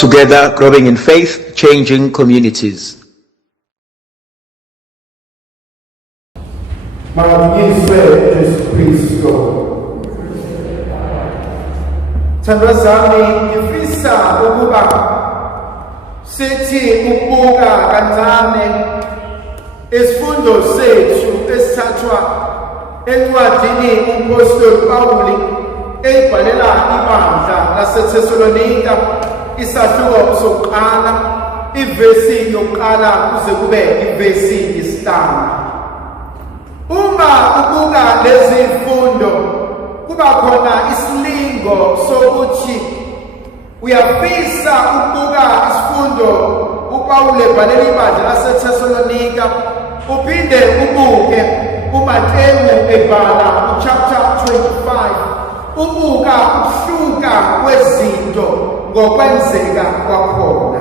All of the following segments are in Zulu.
together, growing in faith, changing communities. Magizwe Jesu Kristo. Thandwa zami ngifisa ukuba sithi ukubuka kancane isifundo sethu esithathwa encwadini umpostoli Pawuli eyibhalela ibandla laseThesalonika isahluko sokuqala ivesi yokuqala kuze kube ivesi yesihlanu. Uma ubuka lezi zifundo kuba khona isilingo sokuthi uyafisa ukubuka isifundo uPawule ebhalela ibandla laseThesalonika uphinde ubuke uMateyu ebhala chapter 25 ubuka ukuhluka kwezinto ngokwenzeka kwakhona.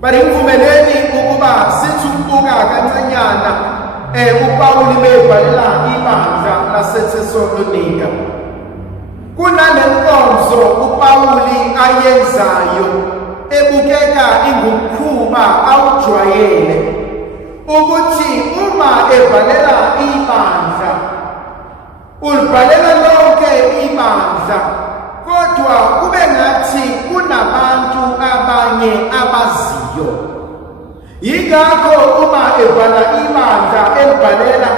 Bari ngivumeleni ukuba sithi ukubuka kancanyana uPawuli ebhalela ibandla laseThesalonika kunalenkonzo uPawuli ayenzayo ebukeka ingumkhuba awujwayele ukuthi uma ebhalela ibandla ulibhalela lonke ibandla kodwa kube ngathi kunabantu abanye abaziyo. Yingakho uma ebhala ibandla elibhalela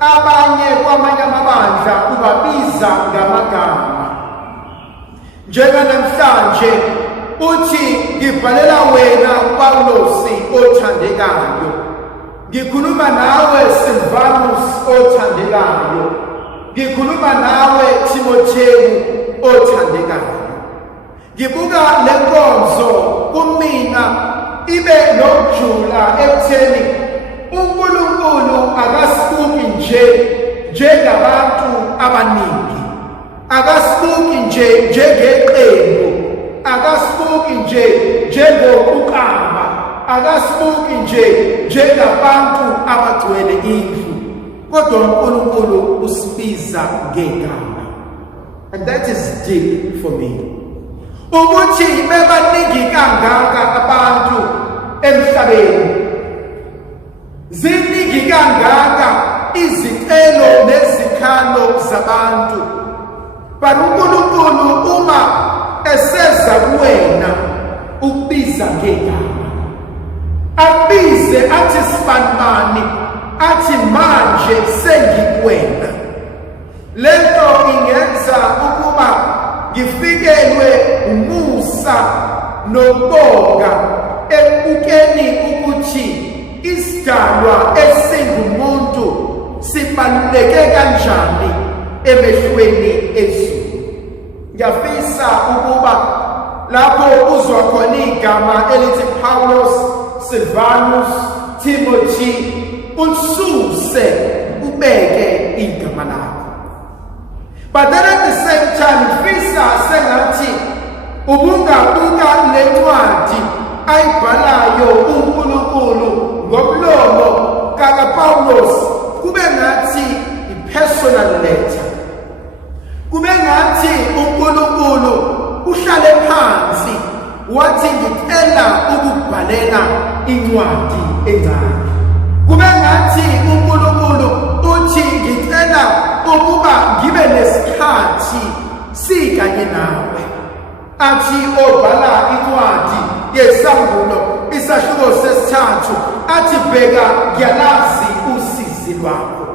abanye kwamanye amabandla ubabiza ngamagama. Njenganamhlanje uthi ngibhalela wena Pawulosi othandekayo, ngikhuluma nawe Silvanus othandekayo, ngikhuluma nawe Timotheyu othandekayo. Ngibuka lenkonzo kumina ibe nokujula ekutheni uNkulunkulu akasibuki nje njengabantu abaningi, akasibuki nje njengeqembu, akasibuki nje njengokukama, akasibuki nje njengabantu abagcwele indlu, kodwa uNkulunkulu usibiza ngegama. And that is deep for me. Ukuthi bebaningi kangaka abantu emhlabeni, ziningi kangaka izicelo nezikhalo zabantu, but uNkulunkulu uma eseza kuwena ukubiza ngegama, abize athi sibanibani, athi manje sengikuwena. Lento ingenza ukuba ngifikelwe umusa nokubonga ekubukeni ukuthi isidalwa esingumuntu sibaluleke kanjani emehlweni ezulu. Ngiyafisa ukuba lapho uzwa khona igama elithi Paulos, Silvanus, Timothy ulisuse ubeke igama lakho. But then at the same time, ngifisa sengathi ubungabuka lencwadi ayibhalayo uNkulunkulu ngomlomo kaPawulos kube ngathi i-personal letter, kube ngathi uNkulunkulu uhlale phansi wathi ngicela ukubhalela incwadi encane. Kube ngathi uNkulunkulu uthi ngicela ukuba ngibe nesikhathi sikanye nawe. Athi obhala incwadi yesambulo isahluko sesithathu athi bheka ngiyalazi usizi lwakho,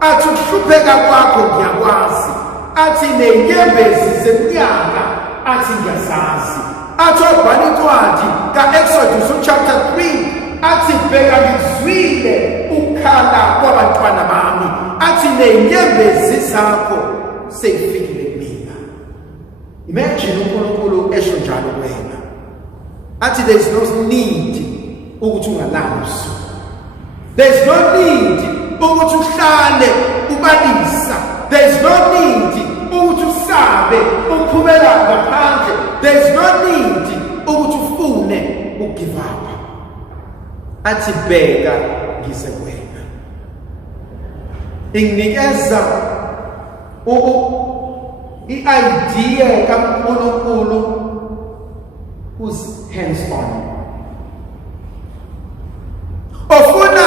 athi ukuhlupheka kwakho ngiyakwazi, athi nenyembezi zeminyaka athi ngiyazazi. Athi obhala incwadi ka-Exodus chapter 3 athi bheka ngizwile ukukhala kwabantwana bami, athi nenyembezi zakho seyifikile kumina. Imagine uNkulunkulu esho njalo wena, athi there is no need ukuthi ungalaliswa, there is no need ukuthi uhlale ubalisa, there is no need ukuthi usabe uphumela ngaphandle, there is no need ukuthi ufune ugive up. Athi bheka ngize wena. Inginikeza i-idea kaNkulunkulu who's hands-on. Ofuna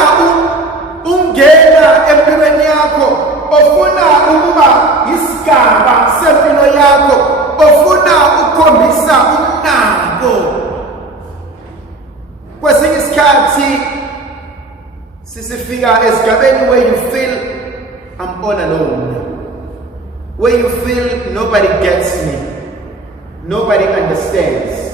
ungena empilweni yakho, ofuna ukuba isigaba sempilo yakho, ofuna ukukhombisa unako. Kwesinye isikhathi sisifika esigabeni where you feel I'm all alone, where you feel nobody gets me, nobody understands.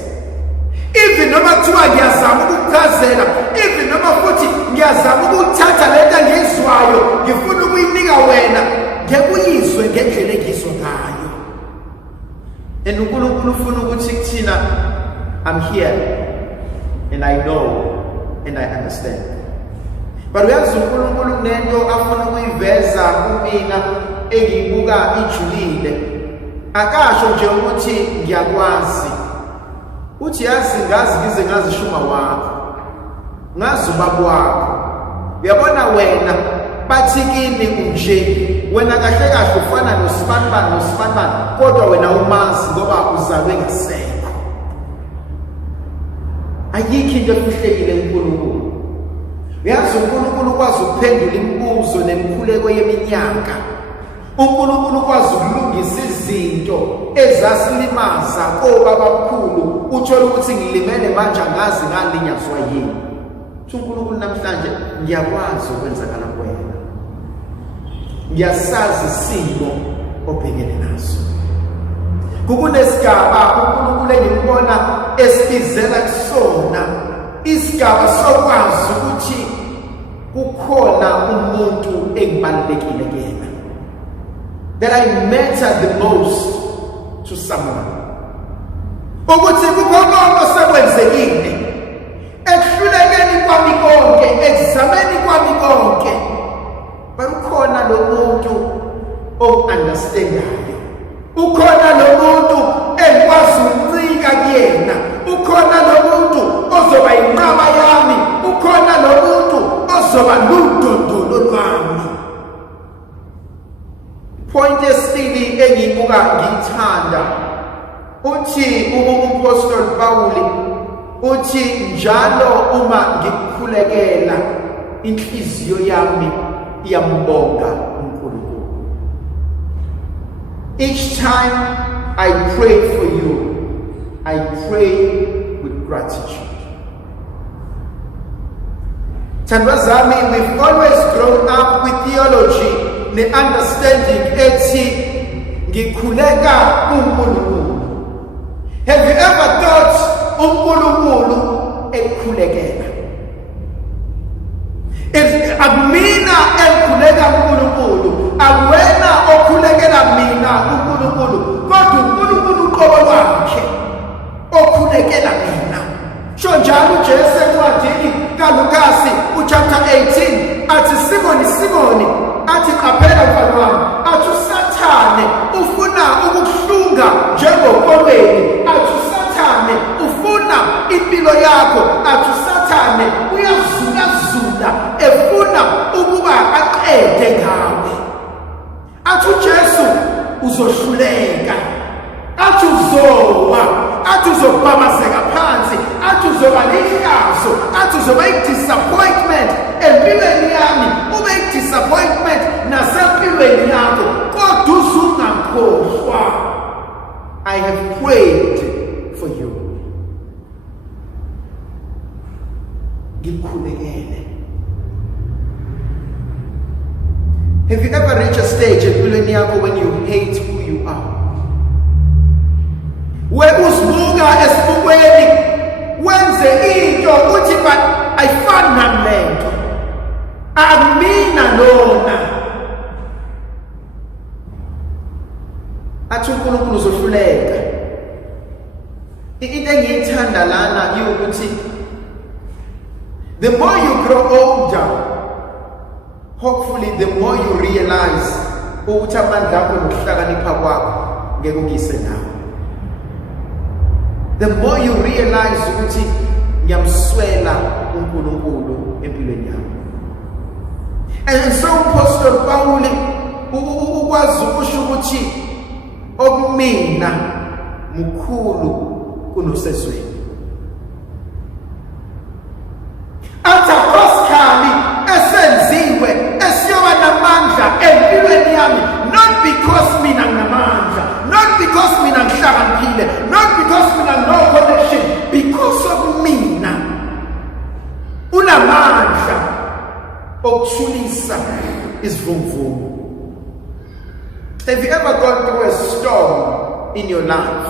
Even noma kuthiwa ngiyazama ukukuchazela, even noma futhi ngiyazama ukuthatha lento engizwayo ngifuna ukuyinika wena, ngeke uyizwe ngendlela engizwa ngayo. And uNkulunkulu ufuna ukuthi kuthina, I'm here and I know and I understand. But uyazi uNkulunkulu kunento afuna ukuyiveza kumina engiyibuka ijulile. Akasho nje ukuthi ngiyakwazi. Uthi yazi ngazi ngize ngazishuma wakho, ngazi ubaba wakho. Uyabona wena bathi kimi unje, wena kahle kahle ufana noSibanibani, kodwa wena umazi ngoba uzalwe ngasekho. Ayikho into efihlekile kuNkulunkulu. Uyazi uNkulunkulu ukwazi ukuphendula imibuzo nemikhuleko yeminyaka. uNkulunkulu ukwazi ukulungisa izinto ezasilimaza kobabakhulu. Uthola ukuthi ngilimele manje angazi ngalinyazwa yini. uNkulunkulu namhlanje ngiyakwazi ukwenzakala kuwena. Ngiyasazi isimo obhekene naso. Kukunesigaba uNkulunkulu engibona esibizela kusona, isigaba sokwazi ukuthi kukhona umuntu engibalulekile kuyena, that I matter the most to someone. Ukuthi kukhona osekwenzekile, ekuhlulekeni kwami konke, ekuzameni kwami konke, bakhona lo muntu o-understandayo, ukhona lo muntu ekwazi ukuncika kuyena, ukhona lo muntu ozoba inqaba yami, ukhona lo muntu ozoba ludondolo lwami. Point yesibili engiyibuka ngiyithanda, uthi umpostoli Pawuli uthi njalo uma ngikukhulekela inhliziyo yami iyambonga uNkulunkulu. Each time I pray for you, I pray with gratitude. Thandazami, we've always grown up with theology, the understanding ethi ngikhuleka uNkulunkulu. Have you ever thought uNkulunkulu ekukhulekela? Akumina elikhuleka uNkulunkulu, akuwena okhulekela mina uNkulunkulu, kodwa uNkulunkulu uqobo lwakhe okhulekela mina. Sho njalo uJesu encwadini kaLukasi uchapter 18 athi Simoni athi qaphela mfana wami, athi uSathane ufuna ukukuhlunga njengokomeni, athi uSathane ufuna impilo yakho, athi uSathane uyazula efuna ukuba aqede ngawe. Athi uJesu uzohluleka, athi uzowa, athi uzobhabazeka phansi, athi uzoba lihlazo, athi uzoba i-disappointment empilweni yami, ube i-disappointment nasempilweni yakho, kodwa uzungakhohlwa. I have prayed for you. Ngikukhulekele. Have you ever reached a stage empilweni yakho when you hate who you are? Where uzibuka esibukweni wenze into uthi but ayifani nalento, akumina lona. Athi uNkulunkulu uzohluleka. Into engiyithanda lana ukuthi the more you grow older, hopefully the more you realize ukuthi amandla akho nokuhlakanipha kwakho ngeke ukise nawe. The more you realize ukuthi ngiyamswela uNkulunkulu empilweni yami. And so Apostle Paul ukwazi ukusho ukuthi okumina mkhulu kunosezweni. okuthulisa isivunguvungu. Have you ever gone through a storm in your life?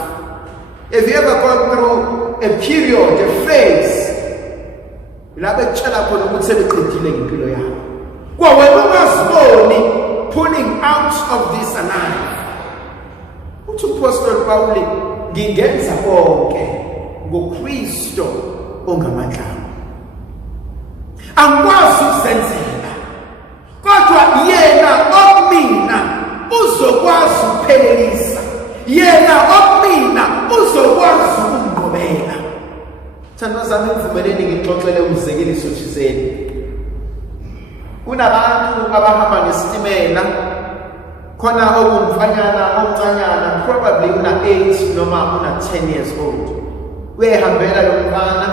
Have you ever gone through a period, a phase? Lapho ekutshela khona ukuthi sebeqedile ngempilo yakho. Kwawena ungaziboni pulling out of this alive. Uthi uPaul Paul ngingenza konke ngoKristu ongamandla. Angikwazi ukuzenzela. Kodwa yena okumina uzokwazi ukuphelelisa. Yena okumina uzokwazi ukungqobela. Thanda zami ngivumeleni ngixoxele umzekeliso thizeni. Kunabantu abahamba ngesitimela khona okumfanyana omncanyana probably una 8 noma una 10 years old. Uyahambela lo mfana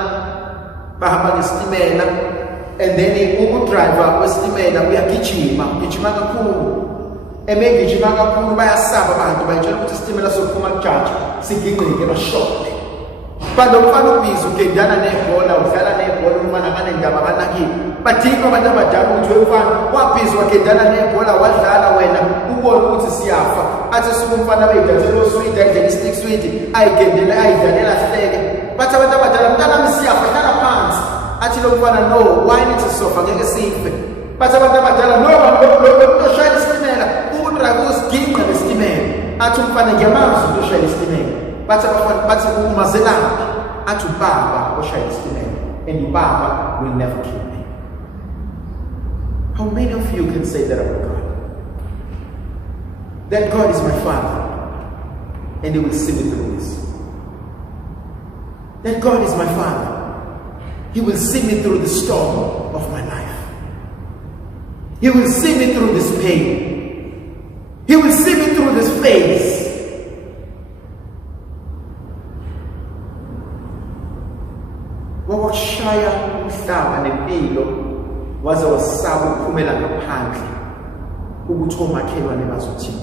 bahamba ngesitimela and then ukudriver wesitimela uyagijima kakhulu. Emegijima kakhulu bayasaba abantu bayitshela ukuthi isitimela sokuphuma kujaji siginqike bashone. Balo mfana ubhizi ugedana nebhola udlala nebhola umfana kanendaba kanakile. Badinga abantu abadala ukuthi wemfana wabhizi wagedana nebhola wadlala wena ubone ukuthi siyafa. Athi sikumfana beyidathela oswidi ayidlela stick sweet ayigedele ayidlalela sihleke. Bathi abantu abadala mntana siyafa hlala phansi. Athi lo mfana no why nithi sofa ngeke sife. Bathi abantu abadala no lo shayela isitimela udriver usiginqa lesitimela. Athi umfana ngiyamazi ukuthi ushayela isitimela. Bathi umazelaphi. Athi ubaba oshayela isitimela and ubaba will never kill me. How many of you can say that about God? That God is my Father and He will see me through this. That God is my Father. He will see me through the storm of my life. He will see me through this pain. He will see me through this phase. Wawashaya umhlaba nempilo waze wasaba ukuphumela ngaphandle ukuthi omakhelwane bazothini.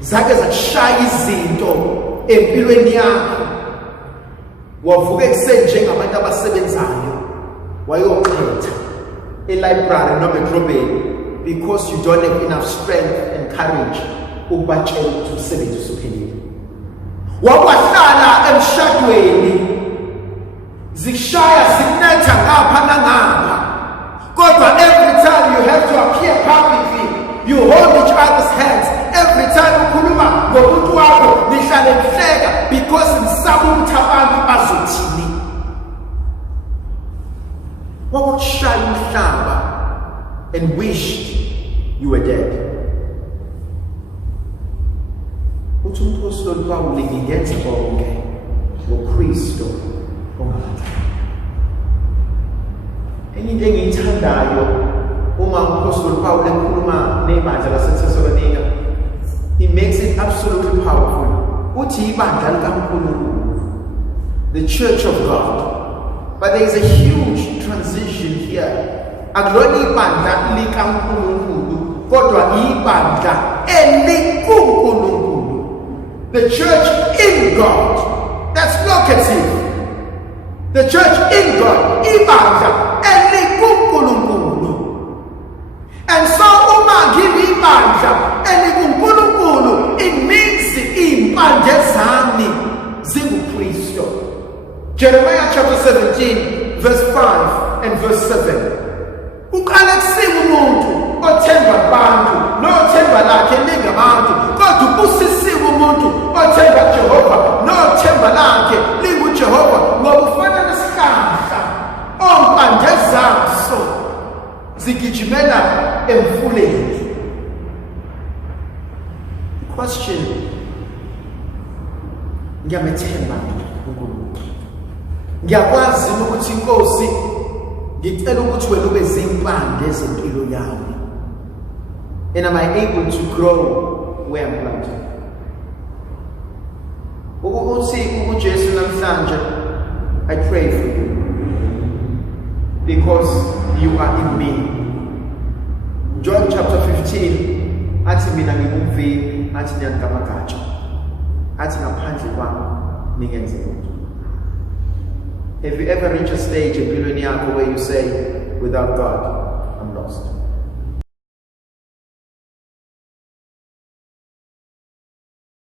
Zake zashaya izinto empilweni yakho. Wavuka ekuseni njengabantu abasebenzayo wayoqhetha e-library noma edrobheni because you don't have enough strength and courage ukubatshela ukuthi umsebenzi usuphelile. Wabahlala emshadweni zishaya zinetha ngapha nangapha. Kodwa every time you have to appear publicly, you hold each other's hands. Every time ukhuluma ngomuntu wakho nihlale nihleka because nisaba ukuthi abantu bazothini. Wawushaya umhlaba and wished you were dead. Uthi uMpostoli Paul ngingenza konke ngoKristu ongamandla. Enye into engiyithandayo uma uMpostoli Paul ekhuluma nebandla laseThesalonika, he makes it absolutely powerful. Uthi ibandla likaNkulunkulu, the church of God. But there is a huge transition here. Akulona ibandla likaNkulunkulu kodwa ibandla elikuNkulunkulu. The church in God. That's locative. The church in God. Ibandla elikuNkulunkulu. And so uma ngibe ibandla elikuNkulunkulu, it means impande zami zinguKristu. Jeremiah chapter 17 verse 5 and verse 7. Uqala kusiwa umuntu othemba abantu nothemba lakhe lingabantu, kodwa ubusisiwe umuntu othemba Jehova nothemba lakhe linguJehova. Ngokufana nesihlahla ompande zaso zigijimela emfuleni. Question: ngiyamethemba uNkulunkulu? Ngiyakwazi ukuthi Inkosi ngicela ukuthi wena ube zimpande zempilo yami? And am I able to grow where I'm planted? Uthi uJesu namhlanje, I pray for you because you are in me. John chapter 15 athi mina ngingumveli, athi ngiyangamagatsha, athi ngaphandle kwami ningenze lutho. Have you ever reached a stage empilweni yakho where you say, without God, I'm lost.